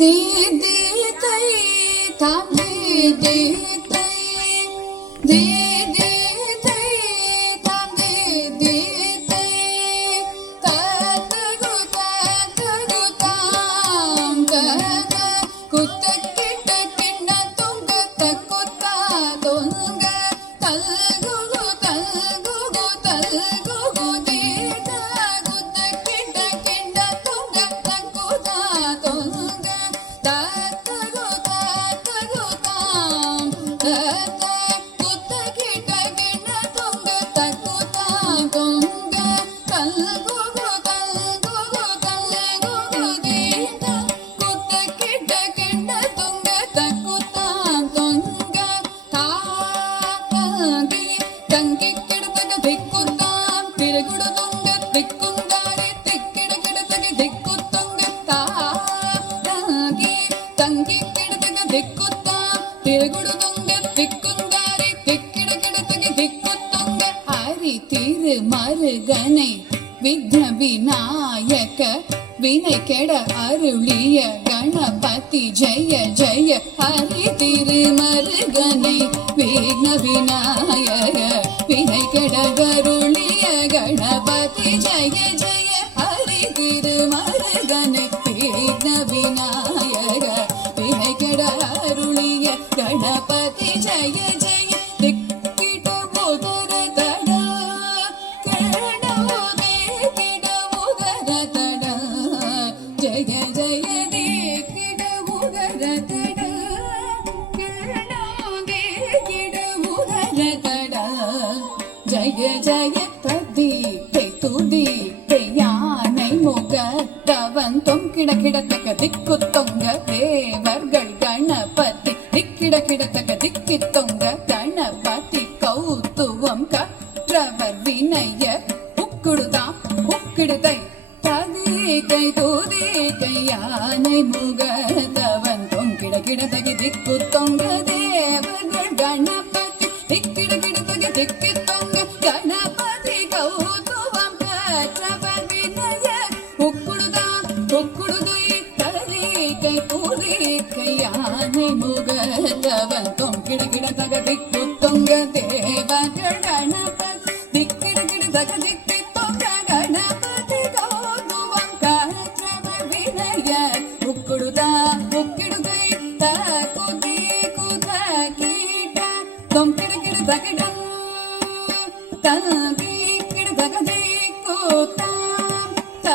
दी दी तई ताम दी दी तई दी दी तई ताम दी दी तई तत गुताम गत कुत किट किन्न तुंग तकुता तुंग तल्गु तल्गु दीता गुत किट किन्न तुंग तकुता तुंग तत गुताम गत कुत किट किन्न तुंग तकुता तुंग तल्गु दीता कुत किट किन्न तुंग तकुता तुंग तागी ತಂಗಿ ಕಿಡತಗ ದಿಕ್ಕುತ್ತಾಂ ತಿರುಗುಡು ತುಂಗ ದಿಕ್ಕುಂದಾರಿ ತಿಕ್ಕಿಡ ಕಿಡತಗ ದಿಕ್ಕುತ್ತೊಂಗ ತಾಗಿ ತಂಗಿ ಕಿಡತಗ ದಿಕ್ಕುತ್ತಾಂ ತಿರುಗುಡು ತುಂಗ ದಿಕ್ಕುಂದಾರಿ ತಿಕ್ಕಿಡ ಕಿಡತಗ ದಿಕ್ಕುತ್ತೊಂಗ ಹರಿ ತಿರು மருகனை விக்ன விநாயக வினை கெட அருளிய கணபதி ஜெய ஜெய ஹரி திருமருகனை விக்ன விநாயக வினை கெட அருளிய கணபதி ஜெய ஜெய ஹரி திருமருகனை விக்ன விநாயக வினை கெட அருளிய கணபதி ஜெய ஜெய திக்கிட உதர தட ಜಯ ಜಯ ದೇ ಕಿಡ ಉದರ ತಡ ಕಿರಣೋಗೆ ಕಿಡ ಉದರ ತಡ ಜಯ ಜಯ ததீப்பை துதீப்பை யானை முகத்தவன் தொங்கிட கிடத்தக்க திக்கு தொங்க தேவர்கள் கணபதி திக்கிட கிடத்தக்க திக்கி தொங்க கணபதி கௌத்துவம் கற்றவர் வினய உக்குடுதாம் உக்கிடுதை ததீகை தூதீகை யானை முகத்தவன் தொங்கிட கிடத்தக திக்கு தொங்க தேவர்கள் கணபதி திக்கிட கிடத்தக திக்கி தொங்க கணபதி கௌத்துவம் கற்றவர் வினய உக்குடுதாம் உக்குடுதை ததீகை தூதீகை யானை முகத்தவன் தொங்கிட கிடத்தக திக்கு தொங்க தேவர்கள் கணபதி திக்கிட கிடத்தக திக்கி தொங்க கணபதி கௌத்துவம் கற்றவர் வினய உக்குடுதா உக்கிடுதை தகுதி குத கீட தொங்கிட கிடத்தகிடம் தகி கிடத்தகதி கூத்தாம் த